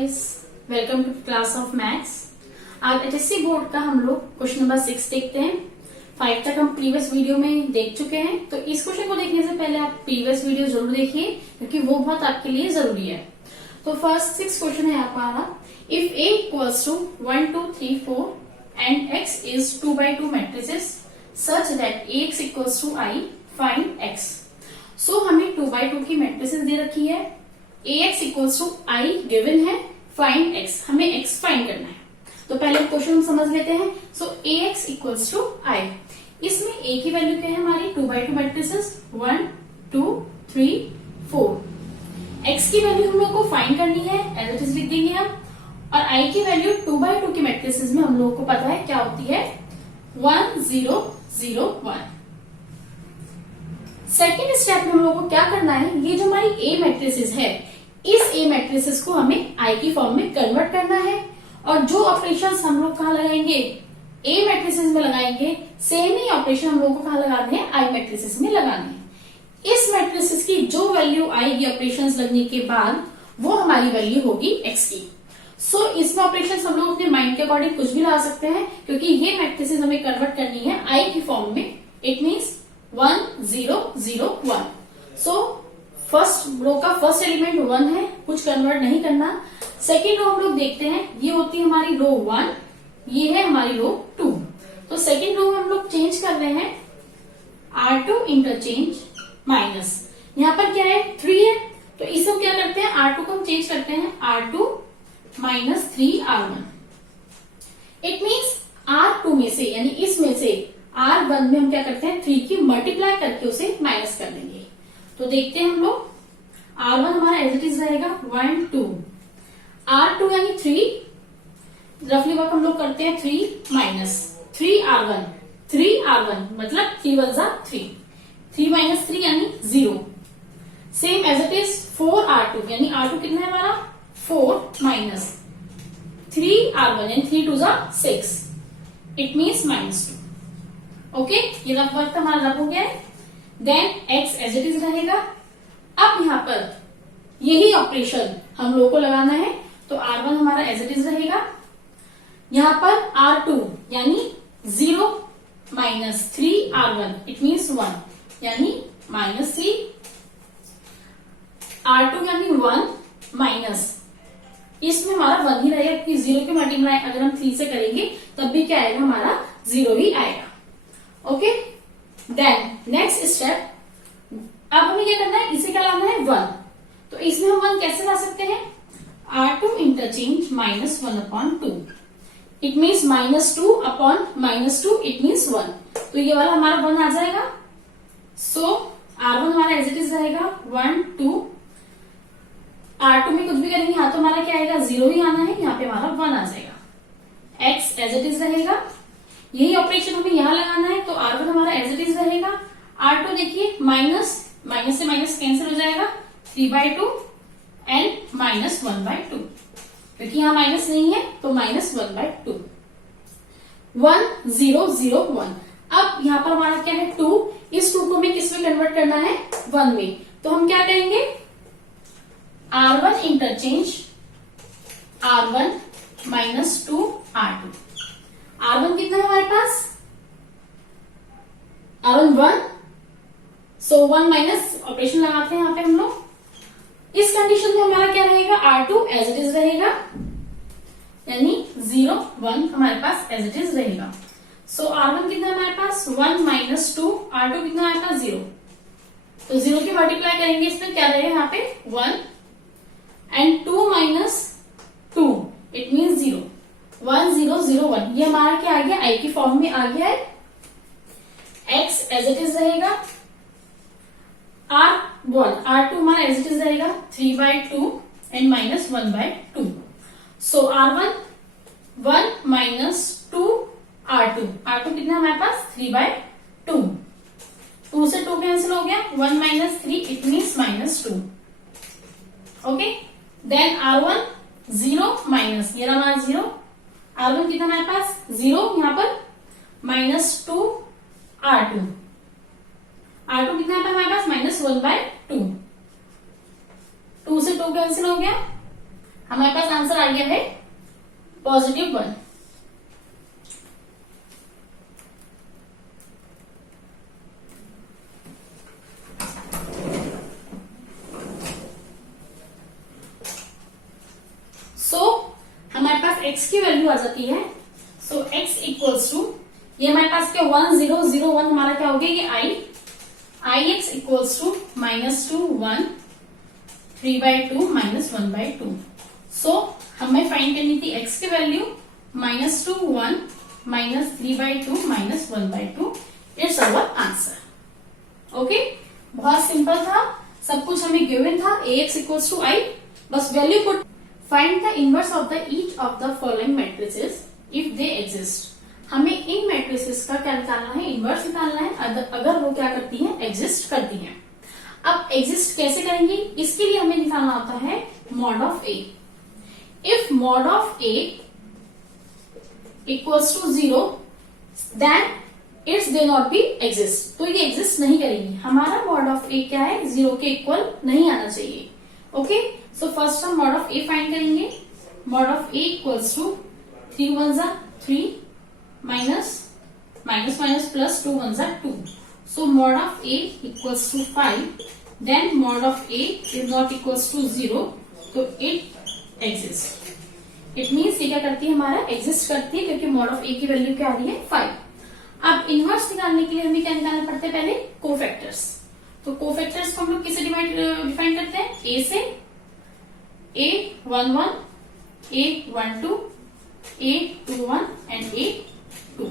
Guys, welcome to class of maths. आज HSC board का हम लोग क्वेश्चन नंबर 6 देखते हैं। 5 तक हम प्रीवियस वीडियो में देख चुके हैं, तो इस क्वेश्चन को देखने से पहले आप प्रीवियस वीडियो जरूर देखिए क्योंकि वो बहुत आपके लिए जरूरी है। तो फर्स्ट 6 क्वेश्चन है हमारा, if a equals to 1 2 3 4 and x is 2x2 matrices such that ax equals to I, find x। So हमें 2x2 की मैट्रिसेस दे रखी है, ax equals to I given है, फाइंड x, हमें x फाइंड करना है। तो पहले क्वेश्चन हम समझ लेते हैं। So ax equals to I, इसमें a की वैल्यू क्या है हमारी 2x2 मैट्रिसेस 1 2 3 4। x की वैल्यू हम लोग को फाइंड करनी है, एज इट इज लिख देंगे हम। और I की वैल्यू 2x2 की मैट्रिसेस में हम लोगों को पता है क्या होती है, 1 0 0 1। सेकेंड स्टेप में हम लोगों को क्या करना है, ये जो हमारी ए मैट्रिसेस है, इस ए मैट्रिसेस को हमें आई की फॉर्म में कन्वर्ट करना है। और जो ऑपरेशंस हम लोग कहाँ लगाएंगे, ए मैट्रिसेस में लगाएंगे, सेम ही ऑपरेशन हम लोग को कहाँ लगाने हैं, आई मैट्रिसेस में लगाने हैं। इस मैट्रिसेस की जो वैल्यू आएगी ऑपरेशंस लगने के बाद, वो हमारी वैल्यू होगी एक्स की। सो इसमें ऑपरेशंस हम लोग अपने माइंड के अकॉर्डिंग कुछ भी ला सकते हैं, क्योंकि ये मैट्रिसेस हमें कन्वर्ट करनी है आई की फॉर्म में। It means 1 0 0 1। So first row का फर्स्ट एलिमेंट 1 है, कुछ कन्वर्ट नहीं करना। सेकेंड रो हम लोग देखते हैं, ये होती है हमारी रो 1, ये है हमारी रो 2। तो सेकेंड रो में हम लोग चेंज कर रहे हैं R2 इंटरचेंज माइनस, यहाँ पर क्या है 3 है, तो इसे हम क्या करते हैं, R2 को हम चेंज करते हैं R2 minus 3R1। It means R2 में से यानी इसमें से R1 में हम क्या करते हैं, 3 की मल्टीप्लाई करके उसे माइनस कर देंगे। तो देखते हैं हम लोग, R1 हमारा एज इट इज रहेगा 1 2, R2 यानी 3, रफली वर्क हम लोग करते हैं 3 माइनस 3R1, 3R1 मतलब 3 1 जा 3, 3 माइनस 3 यानी 0। Same as it is 4R2 यानी R2 कितना है हमारा 4 माइनस 3R1 यानी 3 2 जा 6, इट मीन्स -2। ओके, ये रफ वर्क हमारा रफ हो गया है। Then x as it is रहेगा। अब यहाँ पर यही ऑपरेशन हम लोगों को लगाना है, तो R1 हमारा एज इट इज रहेगा। यहाँ पर R2 यानी 0 माइनस 3R1 इट मीन्स 1 यानी -3, R2 यानी 1 माइनस, इसमें हमारा 1 ही रहेगा क्योंकि 0 की मल्टीप्लाई अगर हम 3 से करेंगे तब भी क्या आएगा, हमारा 0 ही आएगा। ओके, देन नेक्स्ट स्टेप, अब हमें क्या करना है, इसे क्या लाना है 1। तो इसमें हम 1 कैसे ला सकते हैं, R2 interchange minus 1/2, it means -2 upon -2 it means 1। तो ये वाला हमारा 1 आ जाएगा। सो R1 हमारा एज इट इज रहेगा 1 2, R2 में कुछ भी करेंगे यहाँ तो हमारा क्या आएगा, 0 ही आना है, यहाँ पे हमारा 1 आ जाएगा। X एज इट इज रहेगा, यही ऑपरेशन हमें यहां लगाना है, तो R1 हमारा एज इट इज रहेगा। R2 देखिए माइनस से माइनस कैंसिल हो जाएगा, 3/2 एंड -1/2, क्योंकि यहां माइनस नहीं है तो -1/2, 1 0 0 1। अब यहां पर हमारा क्या है 2, इस 2 को हमें किस में कन्वर्ट करना है, 1 में। तो हम क्या करेंगे, R1 interchange R1 minus 2 R2। R1 कितना है हमारे पास, R1 1, सो 1 माइनस ऑपरेशन लगाते हैं यहाँ पे हम लोग। इस कंडीशन में हमारा क्या रहेगा, R2 एज इट इज रहेगा, यानी 0 1 हमारे पास एज इट इज रहेगा। सो R1 कितना है हमारे पास 1 माइनस 2, R2 कितना है हमारे पास 0, तो 0 की मल्टीप्लाई करेंगे, इसमें क्या रहेगा यहाँ पे 1 एंड 2 माइनस 2 इट मीन्स 0, 1 0 0 1। ये हमारा क्या आ गया, आई की फॉर्म में आ गया है। x एज इट इज रहेगा, R2 हमारा एज इट इज रहेगा 3/2 and -1/2। So R1 1 minus 2 R2 कितना हमारे पास 3/2, 2 से 2 कैंसिल हो गया, 1 minus 3 it means -2। Okay, then R1 0 minus, ये हमारा 0, R1 कितना हमारे पास 0, यहाँ पर -2 R2 कितना है हमारे पास -1/2, 2 से 2 कैंसिल हो गया, हमारे पास आंसर आ गया है +1। हमारे पास x की वैल्यू आ जाती है। x इक्वल्स टू, ये हमारे पास क्या 1 0 0 1 हमारा क्या हो गया, ये ix इक्वल्स टू -2 1 3/2 -1/2। हमें फाइंड करनी थी x की value -2 1 -3/2 -1/2। It's our answer. Okay, बहुत सिंपल था, सब कुछ हमें गिवन था। ax इक्वल्स टू आई, बस value put. Find the inverse of the each of the following matrices if they exist. हमें इन मैट्रिसेस का क्या निकालना है, इनवर्स निकालना है अगर वो क्या करती हैं, एग्जिस्ट करती हैं। अब एग्जिस्ट कैसे करेंगे, इसके लिए हमें निकालना होता है mod of A. If mod of A equals to 0 then it's they not be exist. तो ये एग्जिस्ट नहीं करेंगी। हमारा मॉड ऑफ ए क्या है, 0 के इक्वल नहीं आना चाहिए। ओके, सो फर्स्ट हम मॉड ऑफ ए फाइंड करेंगे। Mod of A equals to 3 1 जा 3 माइनस प्लस 2 1 जा 2। So mod of A equals to 5, then mod of A is not equals to 0, तो इट एग्जिस्ट। इट मीन्स ये क्या करती है, हमारा एग्जिस्ट करती है, क्योंकि मॉड ऑफ ए की वैल्यू क्या आ रही है 5। अब इनवर्स निकालने के लिए हमें क्या निकालना पड़ता है, पहले कोफैक्टर्स। तो कोफैक्टर्स को हम लोग किसे डिफाइन करते हैं, ए से। A11, A12, A21 and A2।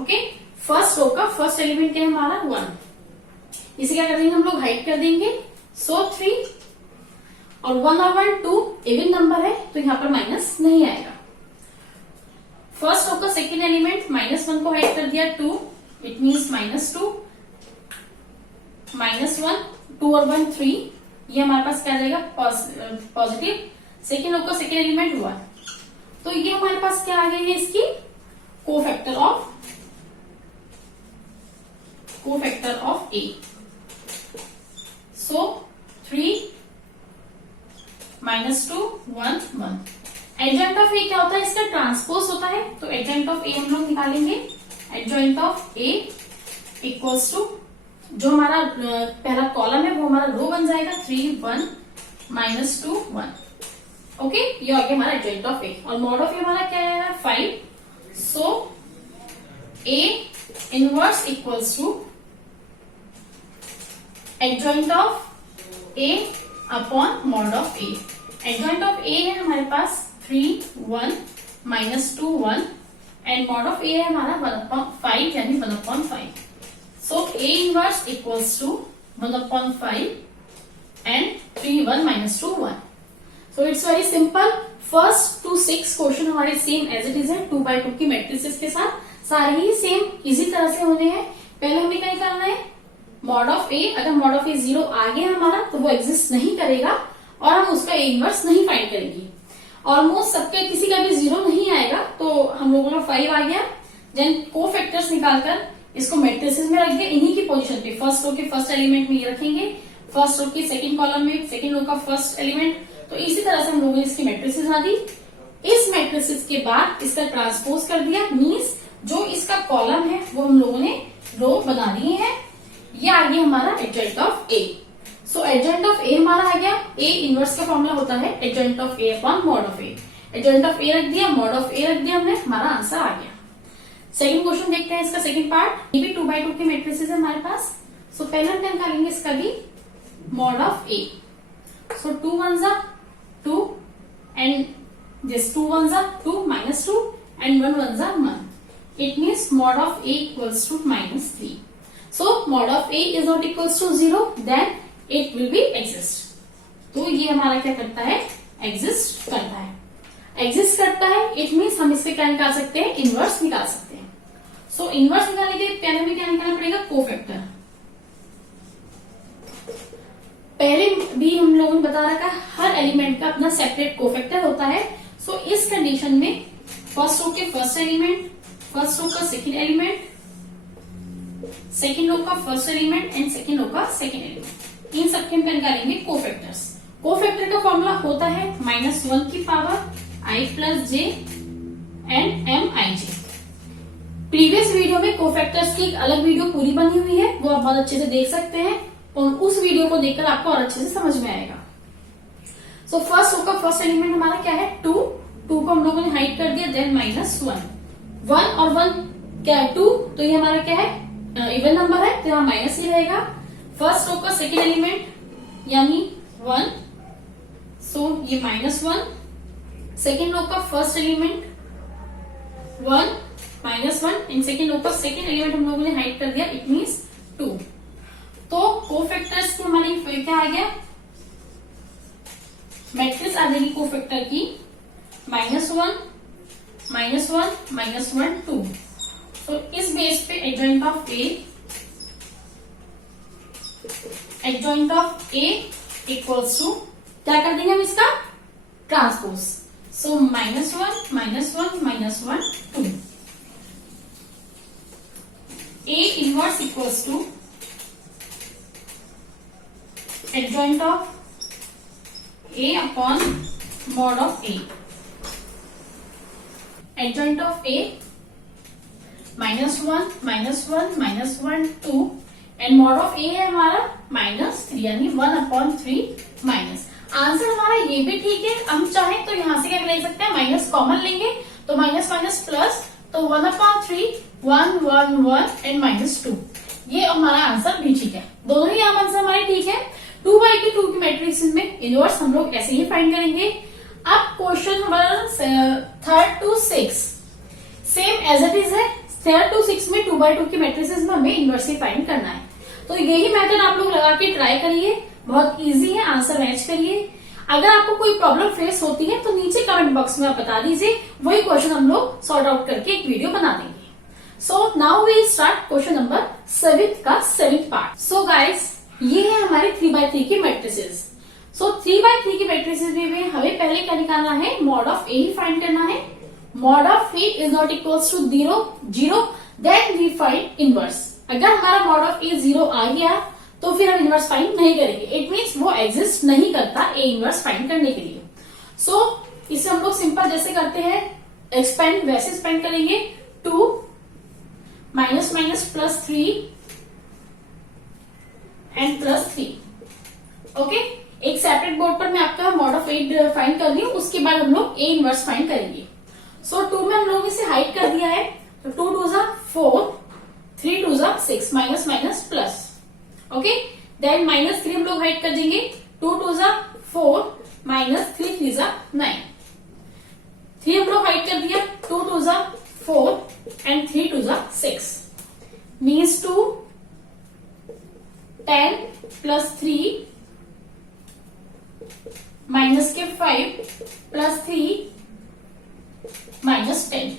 Okay, first row का फर्स्ट एलिमेंट क्या है हमारा 1। इसे क्या कर देंगे हम लोग, हाइड कर देंगे। 3 और 1 और 1 2 इवन नंबर है, तो यहां पर माइनस नहीं आएगा। फर्स्ट रो का सेकेंड एलिमेंट -1 को हाइड कर दिया 2, इट मीन्स -2 -1 2 और 1 3, ये हमारे पास क्या आ जाएगा, पॉजिटिव। सेकेंड रो का सेकेंड एलिमेंट 1, तो ये हमारे पास क्या आ गई है, इसकी cofactor of A. 3 -2 1 1। Adjoint of A क्या होता है, इसका ट्रांसपोज होता है। तो एडजॉइंट ऑफ ए हम लोग निकालेंगे। Adjoint of A equals to, जो हमारा पहला कॉलम है वो हमारा रो बन जाएगा 3 1 -2 1। ओके, ये हो गया हमारा एडजॉइंट ऑफ ए। और मॉड ऑफ ए हमारा क्या है 5। So A inverse equals to adjoint of A upon mod of A. Adjoint of A है हमारे पास 3 1 -2 1 एंड मॉड ऑफ ए है हमारा 1/5 यानी 1/5। So A inverse equals to 1/5 and 3 1 -2 1. So it's very simple. First to 6 question हमारे same as it is है, 2x2 की matrices के साथ सारे ही सेम इजी तरह से होने हैं। पहले हमें क्या निकालना है, मॉड ऑफ ए। अगर मॉड ऑफ ए 0 आ गया हमारा तो वो एग्जिस्ट नहीं करेगा और हम उसका ए इनवर्स नहीं फाइंड करेंगे। ऑलमोस्ट सबके किसी का भी 0 नहीं आएगा, तो हम लोगों का 5 आ गया। देन कोफैक्टर्स निकालकर इसको मैट्रिसेस में रख दिया, इन्हीं की पोजीशन पे। फर्स्ट रो के फर्स्ट एलिमेंट में ये रखेंगे, फर्स्ट रो की सेकंड कॉलम में सेकंड रो का फर्स्ट एलिमेंट। तो इसी तरह से हम लोगों ने इसकी मैट्रिसेस बना दी। इस मैट्रिसेस के बाद इसका ट्रांसपोज कर दिया, मीन्स जो इसका कॉलम है वो हम लोगों ने रो बना दिए हैं। ये आ गया हमारा adjoint of A. So adjoint of A हमारा आ गया। ए इनवर्स का फॉर्मूला होता है adjoint of A upon mod of A. Adjoint of A रख दिया, मॉड ऑफ ए रख दिया हमने, हमारा आंसर आ गया। सेकंड क्वेश्चन देखते हैं, इसका सेकंड पार्ट। ये भी 2x2 के मैट्रिसेस है हमारे पास। सो पहले हम निकालेंगे इसका भी मॉड ऑफ ए। सो 2 1 जा 2 एंड दिस 2 1 जा 2 -2 एंड 1 1 जा 1। It means mod of A equals to -3। So mod of A is not equals to 0, then it will be exist. तो ये हमारा क्या करता है, एग्जिस्ट करता है। एग्जिस्ट करता है इट मीन्स हम इससे क्या निकाल सकते हैं, इनवर्स निकाल सकते हैं। सो इनवर्स निकालने के लिए पहले हमें क्या निकालना पड़ेगा, कोफैक्टर। पहले भी हम लोगों ने बता रखा है हर एलिमेंट का अपना सेपरेट कोफैक्टर होता है। सो इस कंडीशन में फर्स्ट रो के फर्स्ट एलिमेंट, फर्स्ट रो का सेकेंड एलिमेंट, सेकेंड रो का first element and second row का सेकेंड एलिमेंट, इन सबके हम निकालेंगे कोफैक्टर्स। कोफैक्टर का फॉर्मूला होता है -1 की power i plus J and M I J. Previous video में कोफैक्टर्स की एक अलग वीडियो पूरी बनी हुई है, वो आप बहुत अच्छे से देख सकते हैं और उस वीडियो को देखकर आपको और अच्छे से समझ में आएगा। सो फर्स्ट रो का फर्स्ट एलिमेंट हमारा क्या है 2 को हम लोगों ने हाइड कर दिया, देन -1 1 और 1 क्या है 2, तो ये हमारा क्या है इवन नंबर है तो यहाँ माइनस ही रहेगा। फर्स्ट रो का सेकेंड एलिमेंट यानी 1, सो ये -1। सेकेंड रो का first element 1 -1 in second row का सेकेंड एलिमेंट हम लोगों ने हाइड कर दिया, इट मीन्स 2। तो कोफैक्टर्स को हमारी क्या आ गया, मैट्रिक्स आ जाएगी कोफैक्टर की -1 -1 2। तो इस बेस पे adjoint of A equals to क्या कर देंगे हम इसका transpose, so -1 2। A inverse equals to adjoint of A upon mod of A। Adjoint of A -1 2 and mod of A है हमारा -3 यानी 1/3 माइनस। आंसर हमारा ये भी ठीक है, हम चाहें तो यहां से क्या ले सकते हैं माइनस कॉमन लेंगे तो माइनस माइनस प्लस, तो 1/3 1 1 1 एंड -2, ये हमारा आंसर भी ठीक है। दोनों ही आंसर हमारे ठीक है। 2/2 की मैट्रिक्स में इनवर्स हम लोग ऐसे ही फाइंड करेंगे। अब क्वेश्चन हमारा 3rd to 6 same as it is है। 3rd to 6 में 2/2 की मैट्रिक्स में हमें इनवर्स ही फाइंड करना है, तो यही मेथड आप लोग लगा के ट्राई करिए, बहुत इजी है, आंसर मैच करिए। अगर आपको कोई प्रॉब्लम फेस होती है तो नीचे कमेंट बॉक्स में आप बता दीजिए, वही क्वेश्चन हम लोग सॉर्ट आउट करके एक वीडियो बना देंगे। So now we start question number 7 का 7th पार्ट। सो गाइस ये है हमारे 3/3 की मैट्रिसेस। सो 3/3 की मैट्रिसेस में हमें पहले क्या निकालना है, मॉड ऑफ ए ही फाइंड करना है। Mod of A is not equals to 0 then we find inverse. अगर हमारा मॉड ऑफ ए 0 आ गया तो फिर हम इनवर्स फाइंड नहीं करेंगे, इट मीन्स वो एग्जिस्ट नहीं करता ए इनवर्स फाइंड करने के लिए। सो इसे हम लोग सिंपल जैसे करते हैं एक्सपेंड वैसे एक्सपेंड करेंगे। 2 -3 एंड +3। ओके, एक सेपरेट बोर्ड पर मैं आपका मॉड ऑफ ए फाइंड कर रही हूँ, उसके बाद हम लोग ए इनवर्स फाइंड करेंगे। सो 2 में हम लोग इसे हाइड कर दिया है, तो 2 2 4 3 2 6 minus minus plus. Okay, then -3 हम लोग हाइड कर देंगे, 2 2 4 -3 3 9। 3 हम लोग हाइड कर दिया, 2 2 4 एंड 3 2 6 मीन्स 2 10 +3 माइनस के 5 +3 -10।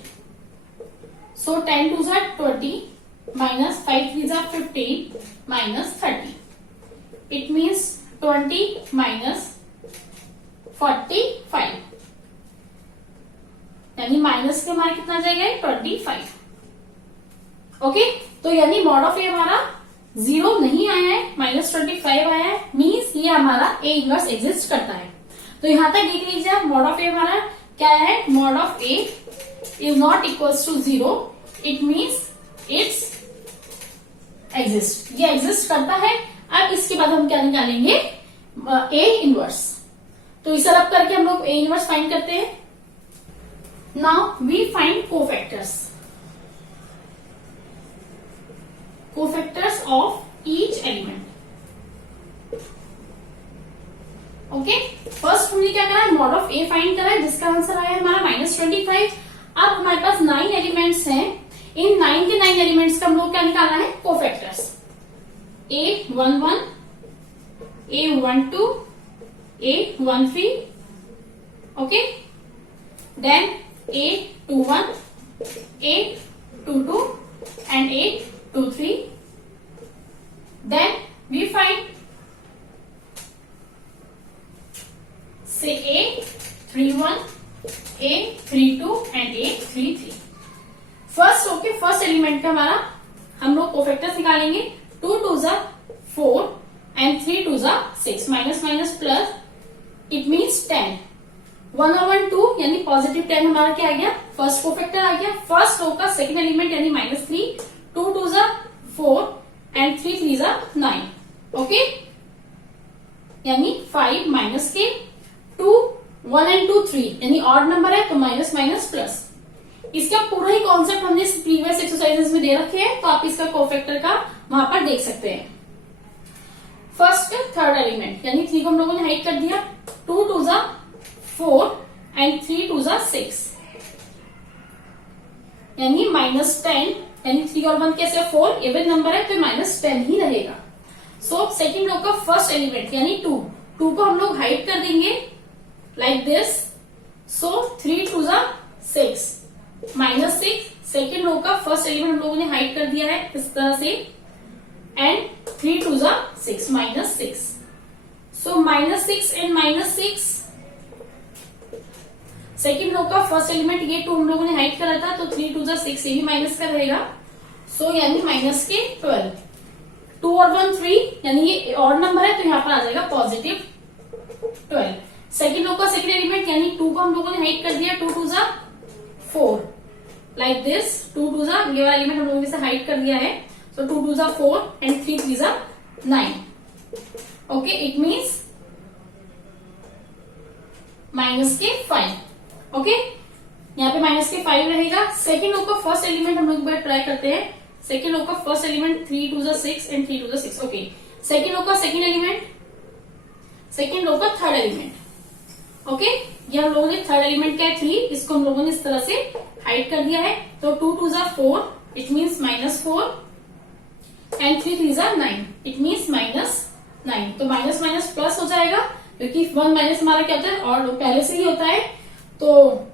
सो 10 2 20 -5 3 15 -30। इट मीन्स 20 -45 यानी माइनस के हमारे कितना जाएगा 25। ओके, तो यानी मॉड ऑफ ए हमारा 0 नहीं आया है, -25 आया है, मीन्स ये हमारा ए इनवर्स एग्जिस्ट करता है। तो यहां तक देख लीजिए आप, मॉड ऑफ ए हमारा क्या है, mod of A is not equals to 0, it means it's exist, ये एग्जिस्ट करता है। अब इसके बाद हम क्या निकालेंगे, ए इनवर्स। तो इसे रब करके हम लोग ए इनवर्स फाइंड करते हैं। Now we find cofactors of each element. Okay, first हमने क्या करा है, मॉड ऑफ ए फाइंड करा है, जिसका आंसर आया है हमारा -25। अब हमारे पास 9 एलिमेंट्स हैं, इन 9 के 9 एलिमेंट्स का हम लोग क्या निकालना है, cofactors. A11 A12 A13, okay, then A21 A22 and A23, then we find say A31 A32 and A33। First element का हमारा हम लोग कोफैक्टर्स निकालेंगे। 2 2 4 and 3 2 6 minus minus plus positive 10 हमारा क्या आ गया, फर्स्ट कोफैक्टर आ गया। फर्स्ट रो का सेकंड एलिमेंट यानी -3, 2 2 4 एंड 3 3 9। ओके, यानी 5 माइनस के 2, 1 एंड 2 3 यानी ऑड नंबर है तो माइनस माइनस प्लस। इसका पूरा ही कॉन्सेप्ट हमने प्रीवियस एक्सरसाइजेस में दे रखे हैं, तो आप इसका कोफैक्टर का वहां पर देख सकते हैं। फर्स्ट थर्ड एलिमेंट यानी 3 को हम लोगों ने हाइड कर दिया, 2 2 4 एंड 3 2 6 यानी -10 यानी 3 और 1 कैसे 4 इवन नंबर है तो -10 ही रहेगा। सो सेकंड रो का फर्स्ट एलिमेंट यानी 2 को हम लोग हाइड कर देंगे like this. So 3 2 6 -6 second row का फर्स्ट एलिमेंट हम लोगों ने हाइड कर दिया है इस तरह से and 3 2 6 -6। So -6 and -6 second row का फर्स्ट एलिमेंट ये 2 हम लोगों ने हाइड करा था तो 3 2 6 ये भी माइनस का रहेगा। सो यानी माइनस के 12, 2 और 1 3 यानी ये ऑड नंबर है तो यहाँ पर आ जाएगा पॉजिटिव 12। सेकेंड रो का सेकेंड एलिमेंट यानी 2 को हम लोगों ने हाइड कर दिया, 2 2 4 लाइक दिस। 2 2 ये वाला एलिमेंट हम लोगों ने हाइड कर दिया है। सो 2 2 4 and 3 3 9। Okay, it means minus के 5। ओके, यहाँ पे माइनस के 5 रहेगा। सेकेंड रो का फर्स्ट एलिमेंट हम लोग ट्राई करते हैं। सेकेंड रो का first element 3 2 6 and 3 2 6। Okay, second row का सेकेंड एलिमेंट, सेकेंड रो का थर्ड एलिमेंट। ओके, ये हम लोगों ने थर्ड एलिमेंट क्या है 3, इसको हम लोगों ने इस तरह से हाइड कर दिया है। तो 2 2 4 it means -4 and 3 3 9 it means -9। तो माइनस माइनस प्लस हो जाएगा क्योंकि 1 माइनस हमारा क्या होता है और पहले से ही होता है, तो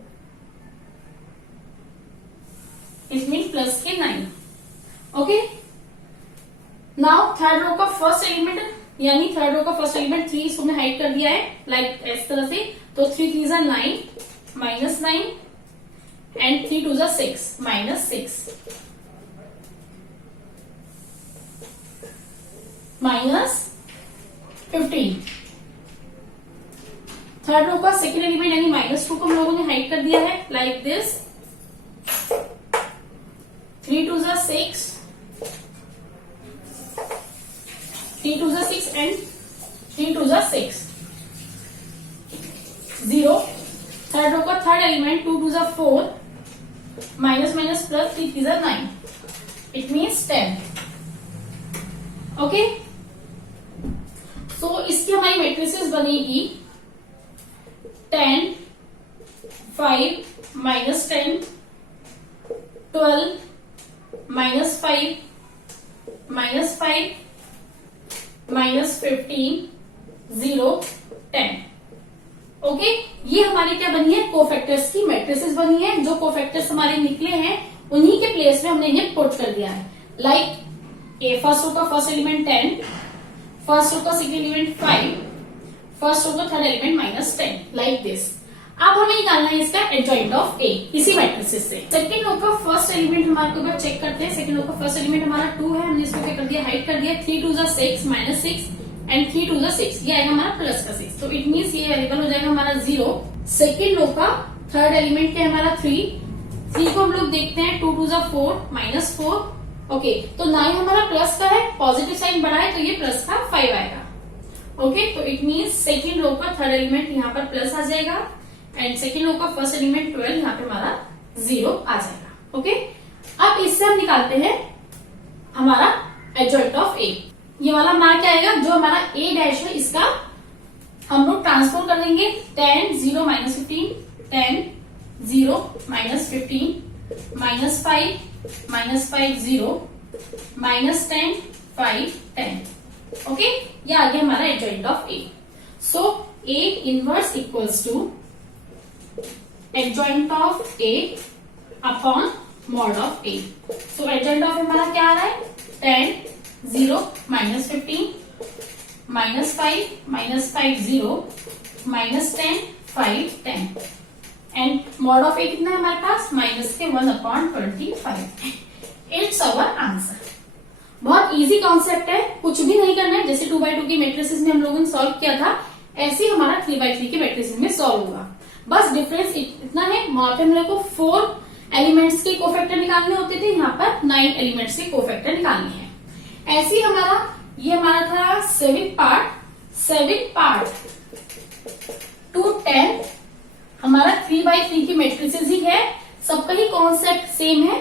इट मीन प्लस के 9। ओके, नाउ थर्ड रो का फर्स्ट एलिमेंट यानी थर्ड रो का फर्स्ट एलिमेंट 3 इसको हमने हाइड कर दिया है लाइक इस तरह से। तो 3 3 9 -9 एंड 3 2 6 -6 -15। थर्ड रो का सेकेंड एलिमेंट यानी -2 को हम लोगों ने हाइड कर दिया है like this. 3 2 6 3 2 6 and 3 2 6 0। Third row का third element 2 2 4 minus minus plus 3 3 9 it means 10। Okay, so इसकी हमारी मैट्रिसेस बनेगी 10 5 -10 12 -5 -5 -15 0 10। ओके, ये हमारी क्या बनी है कोफैक्टर्स की मैट्रिसेस बनी है। जो कोफैक्टर्स हमारे निकले हैं उन्हीं के प्लेस में हमने इन्हें पुट कर दिया है। लाइक ए फर्स्ट रो का फर्स्ट एलिमेंट 10, फर्स्ट रो का सेकेंड एलिमेंट 5, फर्स्ट रो का थर्ड एलिमेंट -10 लाइक दिस। अब हमें निकालना है इसका एडजॉइंट ऑफ ए इसी मैट्रिसेस से। सेकंड रो का फर्स्ट एलिमेंट हमारे को बार चेक करते हैं। सेकंड रो का फर्स्ट एलिमेंट हमारा 2 है, हमने इसको क्या कर दिया हाइड कर दिया। 3 2 6 -6 एंड 3 2 6 ये आएगा हमारा प्लस का 6। तो इट मीन्स ये वेरिएबल हो जाएगा हमारा 0। सेकंड रो का थर्ड एलिमेंट क्या है हमारा 3 को हम लोग देखते हैं 2 2 4 -4। ओके, तो 9 हमारा प्लस का है, पॉजिटिव साइन बढ़ा है तो ये प्लस का 5 आएगा। ओके, तो इट मीन्स सेकंड रो का थर्ड एलिमेंट यहाँ पर प्लस आ जाएगा एंड सेकंड रो का फर्स्ट एलिमेंट 12 यहाँ पे हमारा 0 आ जाएगा। ओके, अब इससे हम निकालते हैं हमारा एडजॉइंट ऑफ ए। ये वाला हमारा क्या आएगा, जो हमारा ए डैश है इसका हम लोग ट्रांसफर कर देंगे 10 0 -15 10 0 -15 -5 -5 0 -10 5 10। ओके, ये आ गया हमारा adjoint of A. So A inverse equals to adjoint of A upon mod of A. So adjoint of हमारा क्या आ रहा है 10 0 -15 -5 -5 0 -10 5 10 एंड मॉड ऑफ ए कितना है हमारे पास -1/25। It's our answer. बहुत इजी कॉन्सेप्ट है, कुछ भी नहीं करना है। जैसे 2x2 की मैट्रिसेस में हम लोगों ने सॉल्व किया था ऐसे ही हमारा 3x3 की मैट्रिसेस में सॉल्व होगा। बस डिफरेंस इतना है, वहां पे हम लोग को 4 एलिमेंट्स के कोफैक्टर निकालने होते थे, यहाँ पर 9 एलिमेंट्स के कोफैक्टर निकालने हैं। ऐसे ही ये हमारा था 7 पार्ट टू 10 हमारा 3x3 की मैट्रिसेस ही है, सबका ही कॉन्सेप्ट सेम है।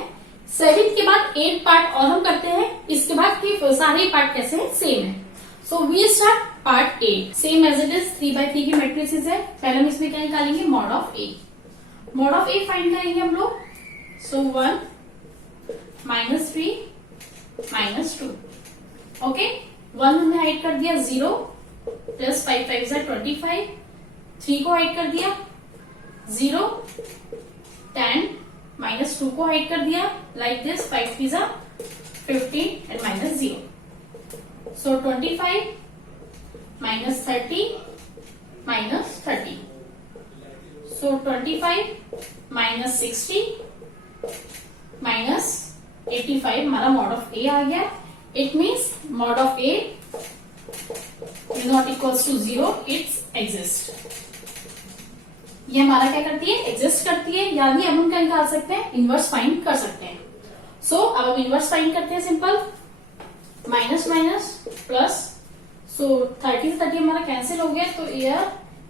7 के बाद 8 पार्ट और हम करते हैं, इसके बाद के सारे पार्ट कैसे हैं, सेम है। So we start part 8 same as it is 3x3 की मैट्रिसेस है। पहले हम इसमें क्या निकालेंगे, mod of A. Mod of A find करेंगे हम लोग। सो 1 -3 -2 ओके। 1 हमने हाइड कर दिया 0 प्लस 5 5 25, 3 को हाइड कर दिया 0 10 -2 को हाइड कर दिया like this 5 3 15 and -0। So 25 -30 -30। So 25 -60 -85 हमारा मॉड ऑफ ए आ गया। It means mod of A is not equals to 0, it's exist. ये हमारा क्या करती है, एग्जिस्ट करती है, यानी अब हम क्या निकाल सकते हैं, इनवर्स फाइंड कर सकते हैं। सो अब हम इनवर्स फाइंड करते हैं, सिंपल माइनस माइनस प्लस। सो 30 से 30 हमारा कैंसिल हो गया, तो ईयर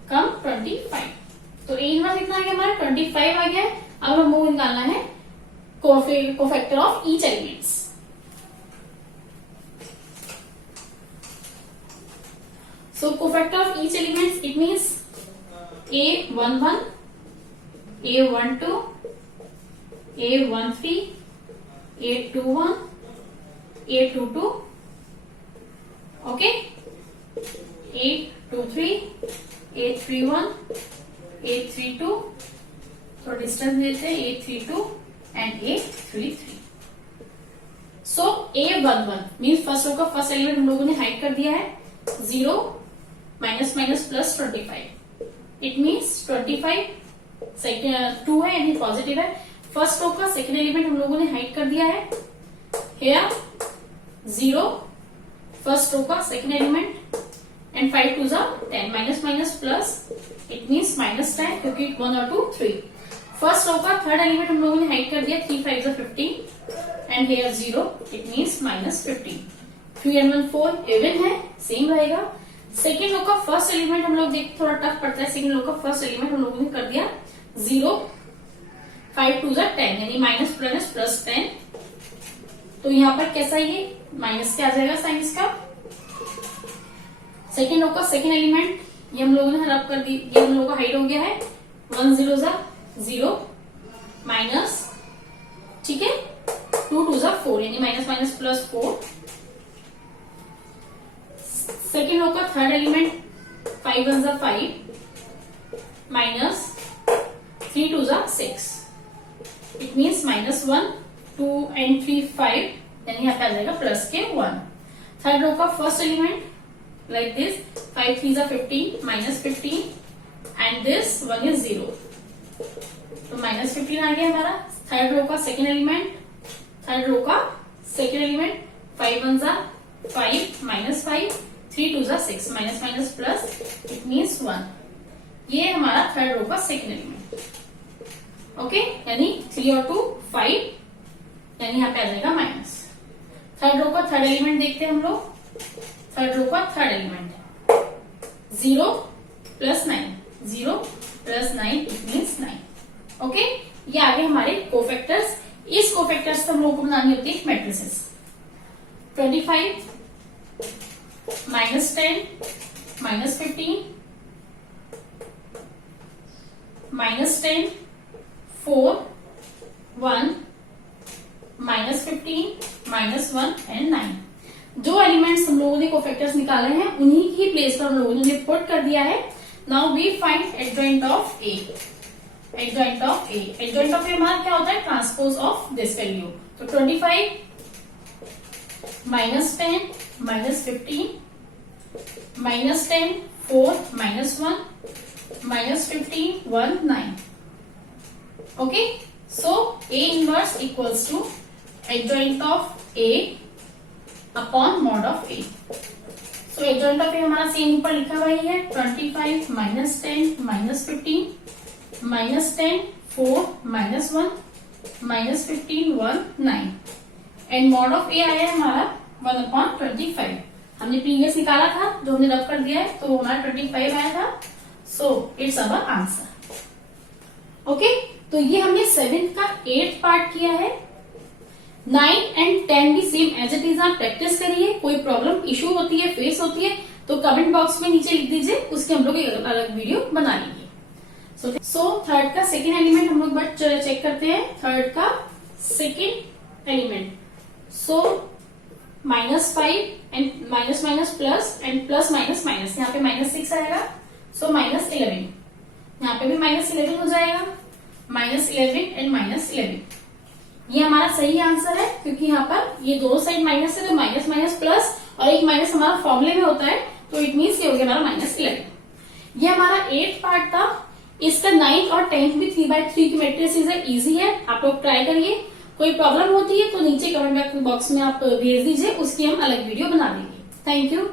कम 25। तो ए इनवर्स कितना आ गया हमारा, 25 आ गया। अब हम वो निकालना है cofactor of each elements. So cofactor of each elements, it means A11, A12, A13, A21, A22, okay, A23, A31, A32, तो डिस्टेंस देते हैं A32 and A33। So A11 means first row का फर्स्ट एलिमेंट हम लोगों ने hide कर दिया है 0 minus minus plus 25। It means 25 2 है यानी पॉजिटिव है। फर्स्ट रो का सेकेंड एलिमेंट हम लोगों ने हाइड कर दिया है हेयर 0 फर्स्ट रो का second element and 5 2 10 minus minus plus it means -10 क्योंकि 1 और 2 3। फर्स्ट रो का थर्ड एलिमेंट हम लोगों ने हाइड कर दिया 3 5 15 and here 0 it means -15। 3 and 1 4 even है, सेम रहेगा। सेकेंड रो का फर्स्ट एलिमेंट हम लोग देख थोड़ा टफ पड़ता है। सेकेंड रो का फर्स्ट एलिमेंट हम लोगों ने कर दिया 0 5 2 10 यानी माइनस प्लस 10। तो यहाँ पर कैसा ये माइनस क्या आ जाएगा साइन इसका। सेकेंड रो का सेकेंड एलिमेंट ये हम लोगों ने रब कर दी, ये हम लोगों का हाइड हो गया है 1 0 0 माइनस, ठीक है 2 2 4 यानी minus minus plus 4। Second row का third element 5 1 5 minus 3 2 6 it means -1 2 and 3 5 यानी यहाँ पे आ जाएगा प्लस के 1। थर्ड रो का first element like this 5 3 15 -15 and this 1 is 0 तो -15 आ गया हमारा। थर्ड रो का second element 5 1 5 -5 3 2 6 minus minus plus it means 1। ये हमारा थर्ड रो का सेकेंड एलिमेंट ओके, यानी 3 और 2 5 यानी यहाँ पे आ जाएगा माइनस। थर्ड रो का थर्ड एलिमेंट देखते हैं हम लोग। थर्ड रो का third element 0 plus 9 0 plus 9 it means 9 okay. ये आगे हमारे कोफैक्टर्स। इस कोफैक्टर्स को हम लोग को बनानी होती है मैट्रिसेस। 25 -10 -15 -10 4 1 -15 -1 एंड 9। जो एलिमेंट्स हम लोगों ने कोफैक्टर्स निकाले हैं उन्हीं की प्लेस पर हम लोगों ने पुट कर दिया है। Now we find adjoint of A. Adjoint of A, adjoint of A हमारा क्या होता है, ट्रांसपोज ऑफ दिस वैल्यू। तो 25 -10 -15 -10 4 -1 -15 1 9 okay. So A inverse equals to adjoint of A upon mod of A। So adjoint of A हमारा same ऊपर लिखा हुआ ही है 25 -10 -15 -10, 4, -1, -15, 1, 9 एंड मॉड ऑफ ए आया है हमारा 1/25। हमने प्रीवियस निकाला था, जो हमने रब कर दिया है, तो वो हमारा 25 आया था। So it's our answer. Okay, तो ये हमने 7th का 8th पार्ट किया है। 9 एंड 10 भी सेम एज इट इज आप प्रैक्टिस करिए। कोई प्रॉब्लम इशू होती है, फेस होती है, तो कमेंट बॉक्स में नीचे लिख दीजिए, उसके हम लोग एक अलग वीडियो बना लेंगे। सो थर्ड का सेकेंड एलिमेंट हम लोग बट चेक करते हैं। थर्ड का second element, so -5 and minus plus and plus minus minus, यहाँ पे -6 आएगा, सो -11, यहाँ पे भी -11 हो जाएगा, -11 एंड -11। ये हमारा सही आंसर है, क्योंकि यहाँ पर ये दोनों साइड माइनस है, तो माइनस माइनस प्लस और एक माइनस हमारा फॉर्मूले में होता है, तो इट मीन्स ये हो गया हमारा -11। ये हमारा 8th पार्ट था। इसका 9th और 10th भी 3/3 की मैट्रिसेस है, इजी है, आप लोग ट्राई करिए। कोई प्रॉब्लम होती है तो नीचे कमेंट बॉक्स में आप भेज दीजिए, उसकी हम अलग वीडियो बना देंगे। Thank you.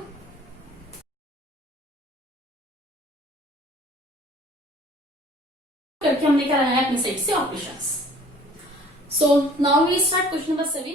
करके हम लेकर आए हैं अपने सेट से operations. So now we start question number 7।